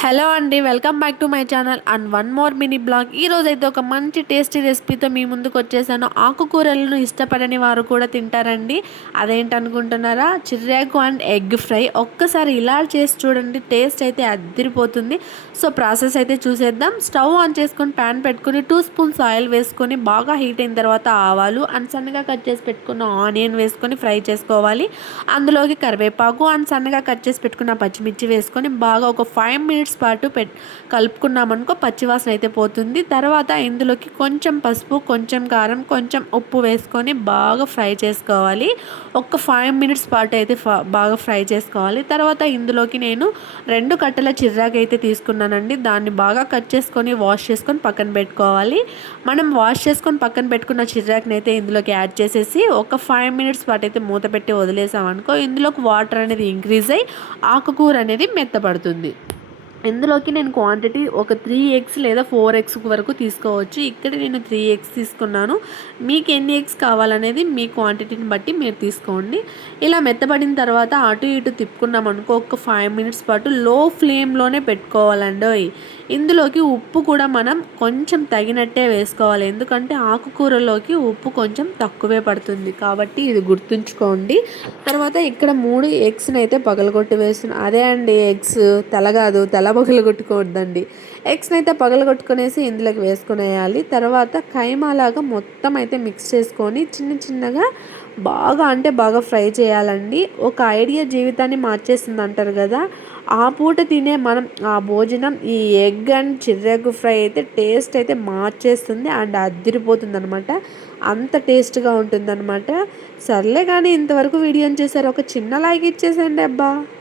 Hello అండి, welcome back to my channel and one more mini blog. ఈరోజు అయితే ఒక మంచి టేస్టీ రెసిపీతో మీ ముందుకు వచ్చేసాను. ఆకుకూరలను ఇష్టపడని వారు కూడా తింటారండి. అదేంటనుకుంటున్నారా? చిర్రాకు అండ్ ఎగ్ ఫ్రై. ఒక్కసారి ఇలా చేసి చూడండి, టేస్ట్ అయితే అద్దిరిపోతుంది. సో ప్రాసెస్ అయితే చూసేద్దాం. స్టవ్ ఆన్ చేసుకొని ప్యాన్ పెట్టుకుని 2 స్పూన్స్ ఆయిల్ వేసుకొని బాగా హీట్ అయిన తర్వాత ఆవాలు అండ్ సన్నగా కట్ చేసి పెట్టుకున్న ఆనియన్ వేసుకొని ఫ్రై చేసుకోవాలి. అందులోకి కరివేపాకు అండ్ సన్నగా కట్ చేసి పెట్టుకున్న పచ్చిమిర్చి వేసుకొని బాగా ఒక 5 మినిట్స్ పాటు కలుపుకున్నామనుకో పచ్చివాసన అయితే పోతుంది. తర్వాత ఇందులోకి కొంచెం పసుపు, కొంచెం కారం, కొంచెం ఉప్పు వేసుకొని బాగా ఫ్రై చేసుకోవాలి. ఒక 5 మినిట్స్ పాటు అయితే బాగా ఫ్రై చేసుకోవాలి. తర్వాత ఇందులోకి నేను 2 కట్టల చిర్రాకు అయితే తీసుకున్నానండి. దాన్ని బాగా కట్ చేసుకొని వాష్ చేసుకొని పక్కన పెట్టుకోవాలి. మనం వాష్ చేసుకొని పక్కన పెట్టుకున్న చిర్రాకుని అయితే ఇందులోకి యాడ్ చేసేసి ఒక 5 మినిట్స్ పాటు అయితే మూత పెట్టి వదిలేసామనుకో ఇందులోకి వాటర్ అనేది ఇంక్రీజ్ అయ్యి ఆకుకూర అనేది మెత్తపడుతుంది. ఇందులోకి నేను క్వాంటిటీ ఒక 3 ఎగ్స్ లేదా 4 ఎగ్స్ వరకు తీసుకోవచ్చు. ఇక్కడ నేను 3 ఎగ్స్ తీసుకున్నాను. మీకు ఎన్ని ఎగ్స్ కావాలనేది మీ క్వాంటిటీని బట్టి మీరు తీసుకోండి. ఇలా మెత్తబడిన తర్వాత అటు ఇటు తిప్పుకున్నాం అనుకో ఒక 5 మినిట్స్ పాటు లో ఫ్లేమ్లోనే పెట్టుకోవాలండి. ఇందులోకి ఉప్పు కూడా మనం కొంచెం తగినట్టే వేసుకోవాలి. ఎందుకంటే ఆకుకూరలోకి ఉప్పు కొంచెం తక్కువే పడుతుంది కాబట్టి ఇది గుర్తుంచుకోండి. తర్వాత ఇక్కడ 3 ఎగ్స్ని అయితే పగలగొట్టి వేస్తున్నాను. అదే అండి, ఎగ్స్ తల కాదు, తల పగలగొట్టుకోవద్దండి. ఎగ్స్ని అయితే పగలగొట్టుకునేసి ఇందులోకి వేసుకునేయాలి. తర్వాత కైమాలాగా మొత్తం అయితే మిక్స్ చేసుకొని చిన్న చిన్నగా బాగా ఫ్రై చేయాలండి. ఒక ఐడియా జీవితాన్ని మార్చేస్తుంది అంటారు కదా, ఆ పూట తినే మనం ఆ భోజనం ఈ ఎగ్ అండ్ చిర్రెగ్ ఫ్రై అయితే టేస్ట్ అయితే మార్చేస్తుంది అండ్ అద్దిరిపోతుంది అనమాట. అంత టేస్ట్గా ఉంటుందన్నమాట. సర్లే కానీ ఇంతవరకు వీడియోని చేశారు, ఒక చిన్న లైక్ ఇచ్చేసేయండి అబ్బా.